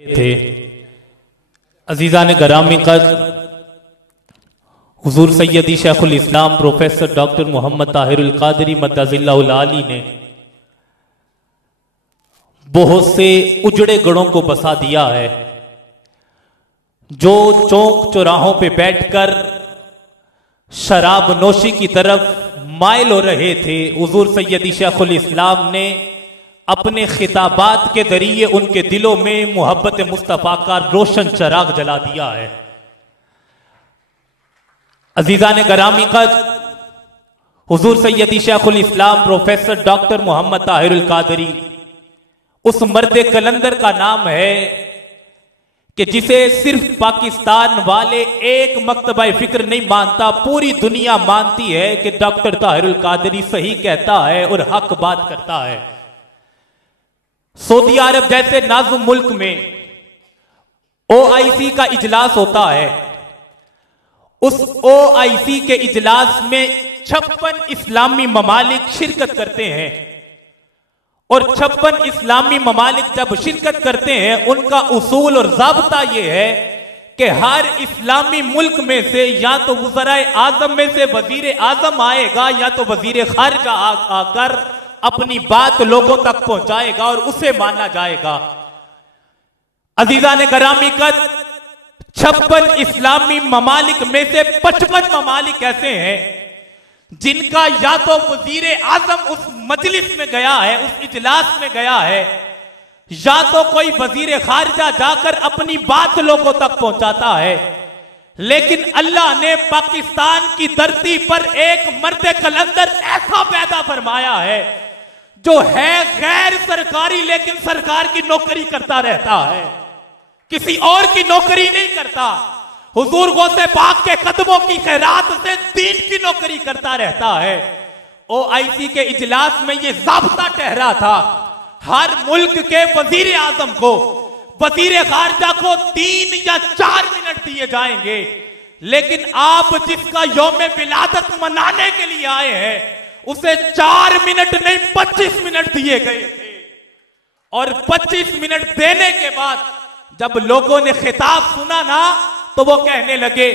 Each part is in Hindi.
थे। अजीज़ान गरामी कद हुजूर सैयदी शेखुल इस्लाम प्रोफेसर डॉक्टर मोहम्मद ताहिरुल कादरी मद्दज़िल्लाहुल आली ने बहुत से उजड़े गढ़ों को बसा दिया है। जो चौक चौराहों पे बैठकर शराब नोशी की तरफ माइल हो रहे थे, हुजूर सैयदी शेखुल इस्लाम ने अपने खिताबात के जरिए उनके दिलों में मोहब्बत मुस्तफ़ा का रोशन चराग जला दिया है। अजीज़ान गरामी कद हुजूर सैयदी शेखुल इस्लाम प्रोफेसर डॉक्टर मोहम्मद ताहिरुल कादरी उस मर्द कलंदर का नाम है कि जिसे सिर्फ पाकिस्तान वाले एक मकतबा फिक्र नहीं मानता, पूरी दुनिया मानती है कि डॉक्टर ताहिरुल कादरी सही कहता है और हक बात करता है। सऊदी अरब जैसे नाजुक मुल्क में OIC का इजलास होता है। उस OIC के इजलास में 56 इस्लामी ममालिक शिरकत करते हैं और 56 इस्लामी ममालिक जब शिरकत करते हैं, उनका उसूल और ज़ाब्ता यह है कि हर इस्लामी मुल्क में से या तो वज़ीर आज़म में से वज़ीर आज़म आएगा या तो वज़ीर खारिजा आकर अपनी बात लोगों तक पहुंचाएगा और उसे माना जाएगा। अजीज़ान गरामी कद 56 इस्लामी ममालिक में से 55 ममालिक ऐसे हैं जिनका या तो वज़ीर आज़म उस मजलिस में गया है, उस इजलास में गया है, या तो कोई वज़ीर खारिजा जाकर अपनी बात लोगों तक पहुंचाता है। लेकिन अल्लाह ने पाकिस्तान की धरती पर एक मर्द कलंदर ऐसा पैदा फरमाया है जो है गैर सरकारी लेकिन सरकार की नौकरी करता रहता है, किसी और की नौकरी नहीं करता। हुजूर गौसे पाक के कदमों की खैरात से दीन की नौकरी करता रहता है। OIC के इजलास में यह ज़ाब्ता ठहरा था, हर मुल्क के वजीर आजम को, वजीर खारिजा को 3 या 4 मिनट दिए जाएंगे, लेकिन आप जिसका यौम विलादत मनाने के लिए आए हैं उसे 4 मिनट नहीं 25 मिनट दिए गए थे। और 25 मिनट देने के बाद जब लोगों ने खिताब सुना ना, तो वो कहने लगे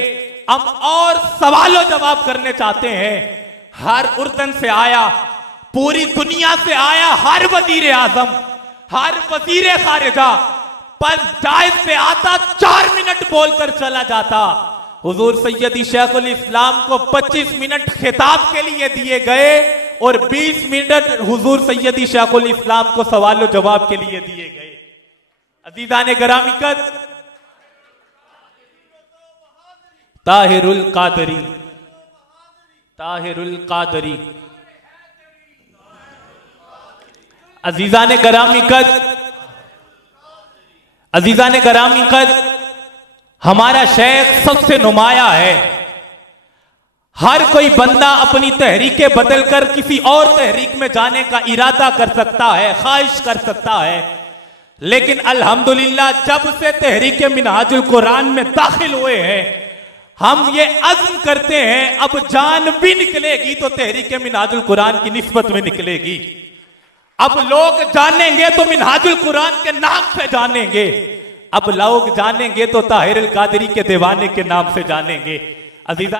हम और सवालों जवाब करने चाहते हैं। हर उर्दन से आया, पूरी दुनिया से आया, हर वजीर आजम, हर वजीर खारिजा पंचायत से आता 4 मिनट बोलकर चला जाता। हुजूर सैयदी शेखुल इस्लाम को 25 मिनट खिताब के लिए दिए गए और 20 मिनट हुजूर सैयदी शेखुल इस्लाम को सवालों जवाब के लिए दिए गए। अजीज़ान गरामी कद ताहिरुल कादरी, ताहिरुल कादरी, अजीज़ान गरामी कद, अजीज़ान गरामी कद हमारा शेख सबसे नुमाया है। हर कोई बंदा अपनी तहरीकें बदलकर किसी और तहरीक में जाने का इरादा कर सकता है, ख्वाहिश कर सकता है, लेकिन अल्हम्दुलिल्लाह जब से तहरीक मिनहाजुल कुरान में दाखिल हुए हैं, हम ये अज़्म करते हैं अब जान भी निकलेगी तो तहरीक मिनहाजुल कुरान की निस्बत में निकलेगी। अब लोग जानेंगे तो मिनहाजुल कुरान के नाम से जानेंगे, अब लोग जानेंगे तो ताहिरुल कादरी के दीवाने के नाम से जानेंगे। अजीज़ा